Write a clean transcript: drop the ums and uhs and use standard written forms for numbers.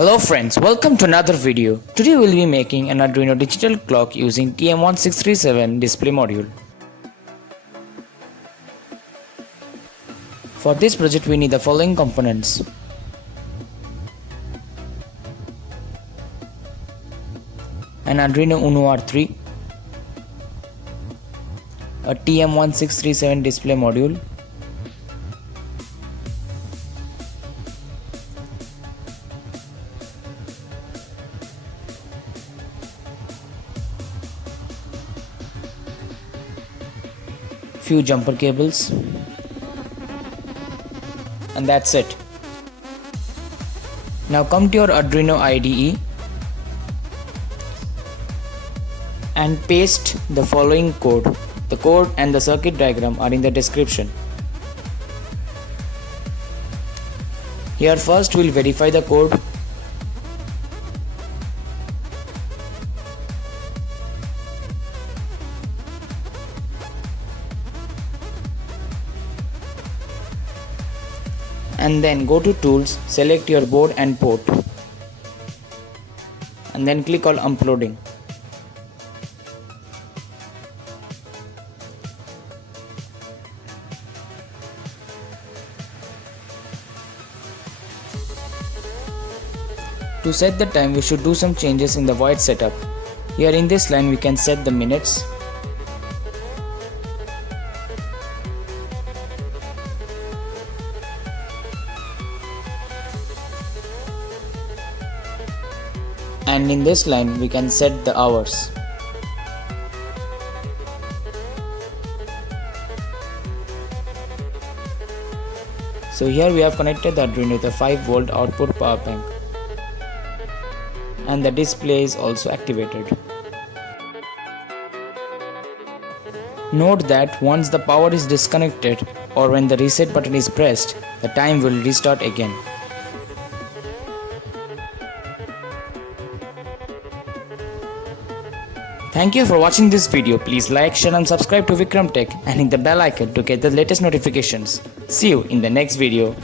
Hello friends, welcome to another video. Today we will be making an Arduino digital clock using TM-1637 display module. For this project we need the following components. An Arduino Uno R3, a TM-1637 display module, few jumper cables, and that's it. Now come to your Arduino IDE and paste the following code. The code and the circuit diagram are in the description. Here first we'll verify the code. And then go to Tools, select your board and port, and then click on Uploading. To set the time, we should do some changes in the void setup. Here in this line we can set the minutes, and in this line we can set the hours. So here we have connected the Arduino with a 5V output power bank, and the display is also activated. Note that once the power is disconnected or when the reset button is pressed, the time will restart again. Thank you for watching this video. Please like, share and subscribe to VIKRAM Tech and hit the bell icon to get the latest notifications. See you in the next video.